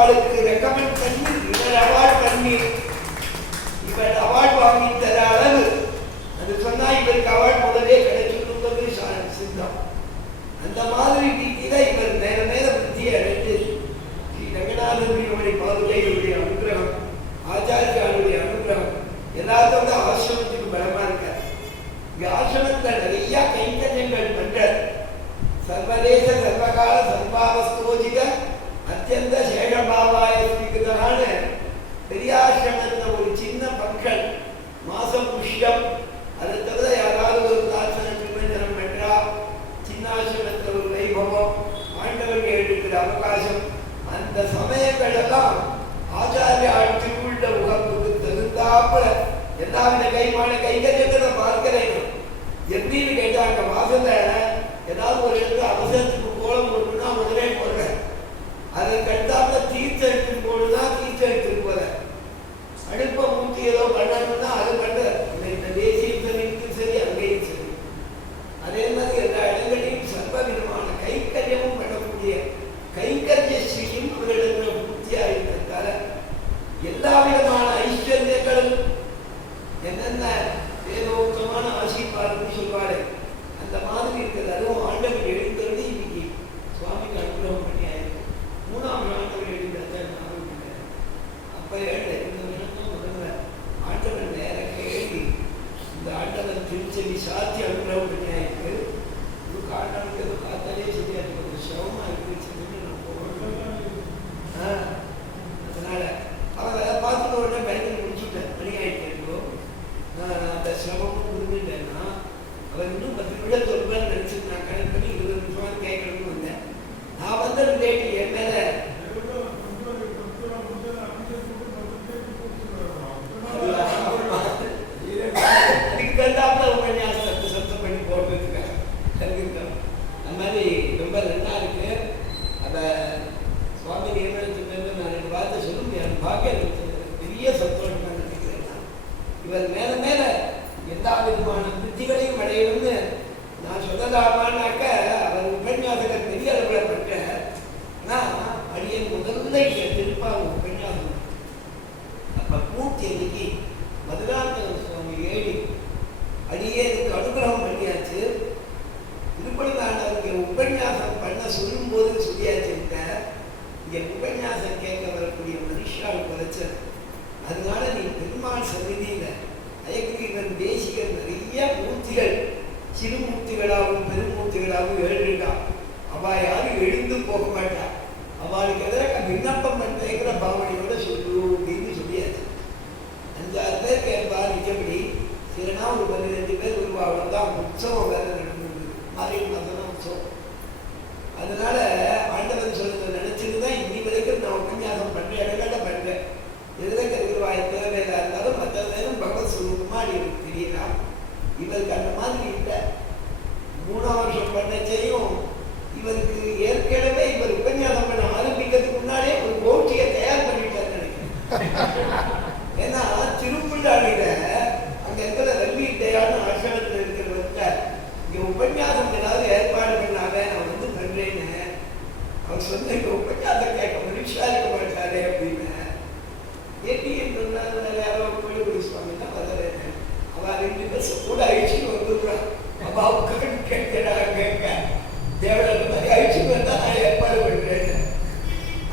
அவளுக்கு ரெக்கமெண்ட் பண்ணி இவர் அவார்டு பண்ணி இவர் அவார்டு வாங்கி தர அளவு அது சொன்னா இவருக்கு அவார்டு முதலே கிடைச்சிருந்தது சித்தம். அந்த மாதிரி ரீதியில இவர் நேர நேர புத்தியை அடைந்து ஸ்ரீ ரங்கநாதனுடைய பாதுகையுடைய அனுகிரகம், ஆச்சாரியாருடைய அனுகிரகம் எல்லாத்தோட ஆசிரமத்துக்கு பலமா இருக்கார். இங்க ஆசிரமத்துல நிறைய கைங்கரியங்கள் பண்ற சர்வதேச சர்வகால சர்வாவஸ்தோஜிக அத்தியந்த சேஷபாவாய ஸ்ரீகிருதனான பெரியாசிரமத்துல ஒரு சின்ன பங்கன் மாசம் புஷ்யம், அதை தவிர யாராவது ஒரு தாசன திருமஞ்சனம் பண்றா, சின்னாசிரமத்துல ஒரு வைபவம், ஆண்டவர்கள் எடுக்கிற அவகாசம், அந்த சமயங்கள் எல்லாம் ஆச்சாரிய திருவுள்ள உகப்புக்கு தகுந்தாப்புல எல்லாவித கைமான கைகரியத்தை பார்க்கிறேன். எப்படின்னு கேட்டா அங்க மாசத்துல ஏதாவது ஒரு இடத்துல அவசரத்துக்கு கோலம் போட்டுன்னா முதலே போடுறேன். அதை கட்டாம தீர்த்த எடுத்துன்னு போடுதான் தீர்த்த எடுத்துன்னு போறேன். அடுப்பை ஊற்றி ஏதோ பண்ணணும்னா அது பண்ற இந்த தேசிய சமயத்துக்கும் சரி அங்கேயும் சரி. அதே மாதிரி எல்லா இடங்களையும் சர்வ விதமான கைங்கரியமும் பண்ணக்கூடிய கைங்கரிய ஸ்ரீயும் அவர்களிடத்துல பூர்த்தியா இருக்கிறதால எல்லா விதமான ஐஸ்வர்யங்களும் என்னென்ன வேதோக்தமான ஆசீர்வாதம்னு சொல்வாரு அந்த மாதிரி இருக்கிறது. அதுவும் ஆண்டவர் எழுந்தது இன்னைக்கு சுவாமிக்கு அனுகிரகம் பண்ணி ஆயிருக்கு. 3ஆம் ஆண்டவர் எழுந்தார் அப்ப இந்த வருஷம் முதல்ல ஆண்டவர் நேர கேள்வி இந்த ஆண்டவர் திருச்செவி சாத்தி அனுகிரகம் பண்ணி ஆயிருக்கு. ஒரு ஆண்டவருக்கு எதுவும் பார்த்தாலே சரியா இருக்கு, சிரமமா இருக்குன்னு நான் போவேன். அதனால அவன் அதை பார்த்துட்டு உடனே பயந்து முடிச்சுட்டேன். மணி ஆயிட்டு அந்த சிரமமும் புரிஞ்சுட்டேன்னா அவர் இன்னும் 10 நிமிடம் சொல்லுவேன்னு நினைச்சிட்டு நான் கனெக்ட் பண்ணி 20 நிமிஷம் கேட்கணும்னு வந்தேன். நான் வந்த டேட் என் மேல அதுக்கு தந்தாப்புல உபன்யாசத்தை சத்தம் பண்ணி போடுறதுக்காக தங்கிருக்கோம். அந்த மாதிரி ரொம்ப நல்லா இருக்கு. அதை சுவாமி நியமனத்துக்கு நான் 2 வார்த்தை சொல்ல முடியாது. பாக்கியம் பெரிய சந்தோஷமா நினைக்கிறேன். இவர் மேல மேல எல்லா விதமான புத்திகளையும் அடையணும்னு நான் சொல்லலாமான்னாக்க அவர் உபன்யாசகர் பெரிய அளவில் பண்ற அடியன் முதல்ல திருப்பாங்க உபன்யாசம் அப்ப பூர்த்தி அன்னைக்கு மதுராந்தகம் சுவாமி ஏழி அடியேனுக்கு அனுகிரகம் பண்ணியாச்சு. திருப்பணிதாண்டவருக்கு உபன்யாசம் பண்ண சொல்லும் போது சொல்லியாச்சுங்க இங்க உபன்யாசம் கேட்க வரக்கூடிய மனுஷால் குறைச்சல். அதனால நீ பெருமாள் சந்நிதியில அயக்ரீவன் தேசிகர் நிறைய மூர்த்திகள் சிறுமூர்த்திகளாகவும் பெருமூர்த்திகளாகவும் எழுதுட்டா. அவ யாரும் எழுந்து போக மாட்டா. அவளுக்கு எதிராக விண்ணப்பம் பண்ணுற பாவனையோட சொல்லு அப்படின்னு சொல்லியாச்சு. 5-6 பேர் கேட்பா நிச்சயப்படி. சிலனா ஒரு 12 பேர் உருவாகும் தான் உற்சவம் வேற நடந்தது. மாலை மாதம் உற்சவம். அதனால ஆண்டவன் சொல்றதை நினைச்சுதான் இன்னி வரைக்கும் நான் உபன்யாசம் பண்றேன், இடங்கள்ல பண்றேன். எதிர்க்க இருக்கிற தேவையா இருந்தாலும் மற்ற நேரம் பகவத் சுரூபமா எனக்கு தெரியலாம். இவருக்கு அந்த மாதிரி இல்லை. 3ஆம் வருஷம் பண்ணச்சையும் இவருக்கு ஏற்கனவே இவர் உபன்யாசம் பண்ண ஆரம்பிக்கிறதுக்கு முன்னாடியே ஒரு போட்டியை தயார் பண்ணிட்டார் நினைக்கிறேன். ஏன்னா திருப்புள்ளாடியில அங்க இருக்கிற ரவி தயான்னு ஆசிரமத்தில் இருக்கிறவங்க இங்க உபன்யாசம் ஏதாவது ஏற்பாடு பண்ணாத நான் வந்து பண்றேன்னு அவர் சொன்ன இங்க உபன்யாசம் கேட்க மனுஷா இருக்க மாட்டாரே அப்படின்னு ஏடிஎம் சொன்னாங்க. யாரோ கோயிலுக்குடி சுவாமி தான் வரவேன். அவள் 2 பேர் கூட அழிச்சுன்னு வந்துடுறான். அப்பா உட்காந்து கேட்கிறாங்க தேவட மாதிரி அழிச்சுன்னு வந்தா நான் ஏற்பாடு பண்றேன்.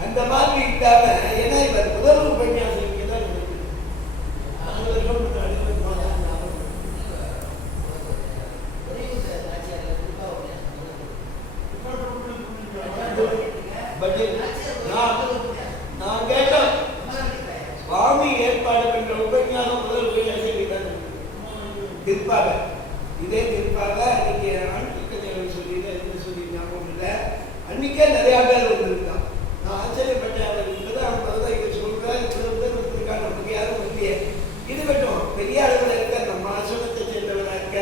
அந்த மாதிரி இல்லாம ஏன்னா இவர் முதல் உபன்யாசம் இங்கதான் நடக்குது. 4 வருஷம் முன்னாடி நான் கேட்டேன் சுவாமி ஏற்பாடு பண்ற உபன்யாசம் முதல் உபன்யாசம் திருப்பாக. இதே திருப்பாக அன்னைக்கு ஆன்மீக சொல்லி ஞாபகம் இல்லை. அன்னைக்கே நிறைய பேர் வந்திருக்கான். நான் ஆச்சரியப்பட்டேன். அவர் இப்பதான் இங்க சொல்றேன், இவ்வளவு பேர் வந்திருக்காங்க, நமக்கு யாரும் இல்லையே. இது மட்டும் பெரிய அளவில் இருக்க நம்ம ஆசிரமத்தை சேர்ந்தவரா இருக்க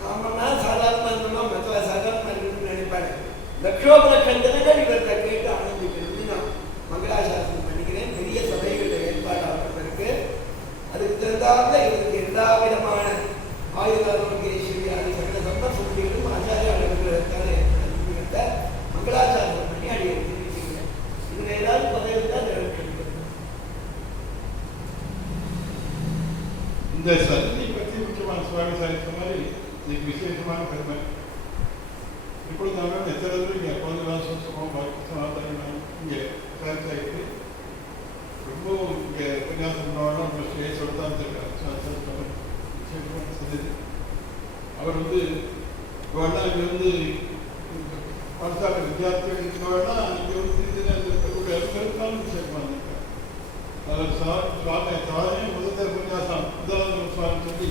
நாம சாதாரணமா இருந்தோமா மற்ற சாதாரணமா இருக்கணும்னு நினைப்பாங்க. லட்சோபலட்சம் ஜனங்கள் இவர்கிட்ட கேட்டு ஆனந்திக்கிறது நான் மங்களாசாசனம் பண்ணிக்கிறேன். பெரிய சபைகளில் ஏற்பாடு ஆகிறதற்கு அதுக்கு தகுந்தாப்புல இவருக்கு எல்லா விதமான ஆயுதாரோக்கியேஸ்வரியாதி சகல சம்பத்துகளும் ஆச்சாரிய அலுவலகத்தால் ஏற்பட்ட மங்களாசாசனம் பண்ணி அடியை தெரிவிக்கிறேன். இதுல ஏதாவது பதவியில் இந்த சன்னதியை பற்றி முக்கியமான சுவாமி சாதித்த மாதிரி இதுக்கு விசேஷமான பெருமை. இப்பொழுது நாங்கள் எத்தனை இங்கே குழந்தைலாம் சுத்தமாக இங்கே சாதித்தாயிட்டு ரொம்ப இங்கே உபன்யாசம் பண்ணாலும் ஸ்டேஜ் சொல்லித்தான் இருக்கார். சன்னதி அவர் வந்து இங்கே பாடசாலை வித்தியார்த்திகள் இருக்கிறவனா இங்கே இருக்கக்கூடிய இருந்தாலும் விசேஷமாக இருந்திருக்கார். அதில் சுவாமி சாதனை முதல் உபன்யாசம் முதலாவது சுவாமி சொல்லி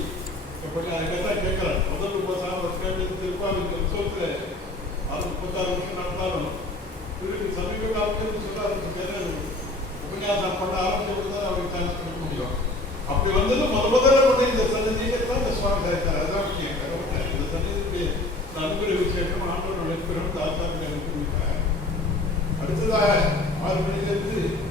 எப்படி அதுக்கத்தான் கேட்கலாம். முதல் உபசாரம் ஒரு கேள்வி திருப்பாவி இந்த உற்சவத்தில் அது 36 வருஷம் நடந்தாலும் திருப்பி சமீப காலத்தில் சொல்ல ஆரம்பிச்சு உபன்யாசம் பண்ண ஆரம்பிச்சு தான் அவருக்கு சான்ஸ் கொடுக்க முடியும். அப்படி வந்தது முதல்ல கொண்டு இந்த சன்னதியை தான் இந்த சுவாமி சாதித்தார். அதுதான் இந்த சன்னதியுடைய அனுகிரக விசேஷம் ஆண்டோர் நடைபெறும் தாத்தாக்கள் அடுத்ததாக 6 மணியிலிருந்து